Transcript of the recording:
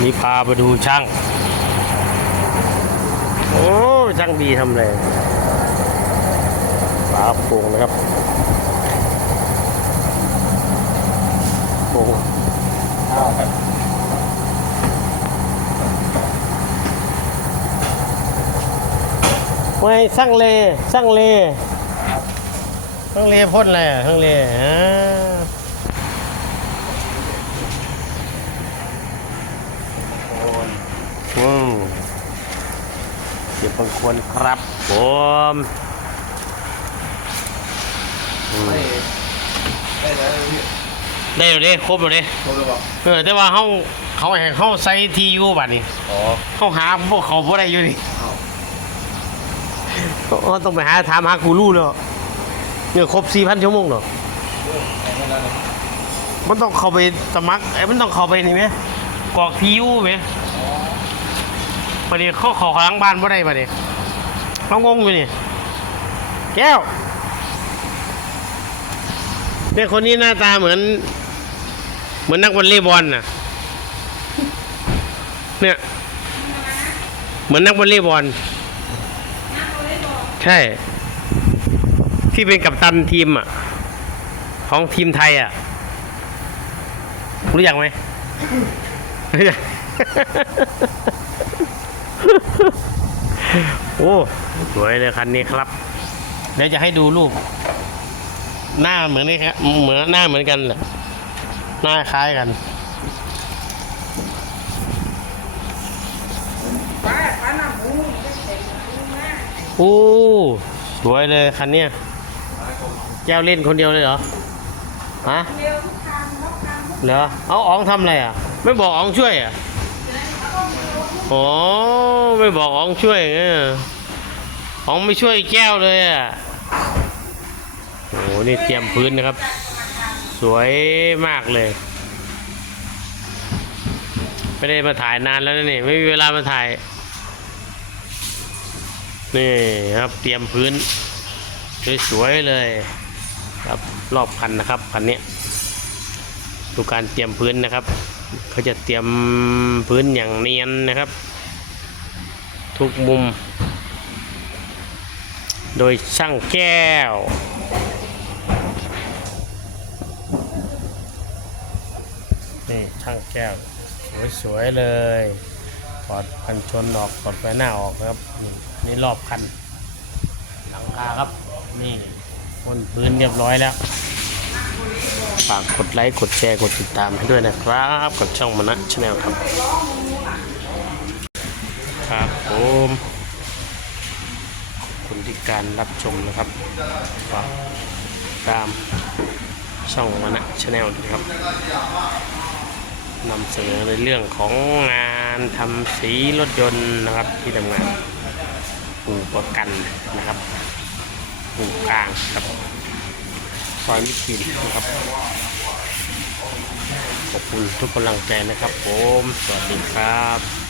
นี่พาไปดูช่าง โอ้ช่างดีทำเลยฝาโป่งนะครับโป่งไม่ช่างเลช่างเลช่างเลพ่นอะไรช่างเลอ่า อืม เก็บบางคนครับผมอืมได้ได้แล้วพี่ได้อยู่ดิครบอยู่ดิครบแล้วบอกเออแต่ว่าเขาเขาแห่งเขาใส่ทียูบัดนี้อ๋อเขาหาพวกเขาบ่ได้อยู่นี่อ้าวเออต้องไปหาถามหากูรู้แล้วเนี่ยครบสี่พันชั่วโมงเนาะแข่งกันแล้วเลยมันต้องเข้าไปสมัครไอ้ยมันต้องเข้าไปนี่ไหมกรอกทียูไหม บัดนี้เขาเขาหลังบ้านบ่ได้บัดนี้เขางงอยู่นี่ แก้วเนี่ยคนนี้หน้าตาเหมือน เหมือนนักวอลเลย์บอลน่ะ เนี่ย เหมือนนักวอลเลย์บอล ใช่ ที่เป็นกัปตันทีมอะ ของทีมไทยอะ รู้จักไหมรู้จัก โอ้สวยเลยคันนี้ครับ เดี๋ยวจะให้ดูรูป หน้าเหมือนนี่ครับเหมือนหน้าเหมือนกันแหละหน้าคล้ายกันโอ้สวยเลยคันเนี้ยแก้วเล่นคนเดียวเลยเหรอฮะเร็วเหรอเอาอ๋องทำอะไรอะ ไม่บอกอ๋องช่วยอะ อ๋อไม่บอกอ๋องช่วยเงี้ยอ๋องไม่ช่วยแก้วเลยอะโอ้โหนี่เตรียมพื้นนะครับ สวยมากเลย ไม่ได้มาถ่ายนานแล้วนะนี่ไม่มีเวลามาถ่าย นี่ครับเตรียมพื้นสวยๆเลยครับรอบคันนะครับคันนี้ดูการเตรียมพื้นนะครับ เขาจะเตรียมพื้นอย่างเนียนนะครับ ทุกมุม โดยช่างแก้ว นี่ช่างแก้ว สวยๆเลยถอดพันชนออกถอดไฟหน้าออกครับ นี่นี่รอบคัน หลังคาครับ นี่บนพื้นเรียบร้อยแล้ว ฝากกดไลค์กดแชร์กดติดตามให้ด้วยนะครับ กับช่องมนัชาแนลครับครับผมขอบคุณที่การรับชมนะครับฝากตามช่องมนัชาแนลด้วยครับนำเสนอในเรื่องของงานทำสีรถยนต์นะครับที่ทำงานปูประกันนะครับปูกลางครับ ซอยมิตรกินนะครับ ขอบคุณทุกกำลังใจนะครับผม สวัสดีครับ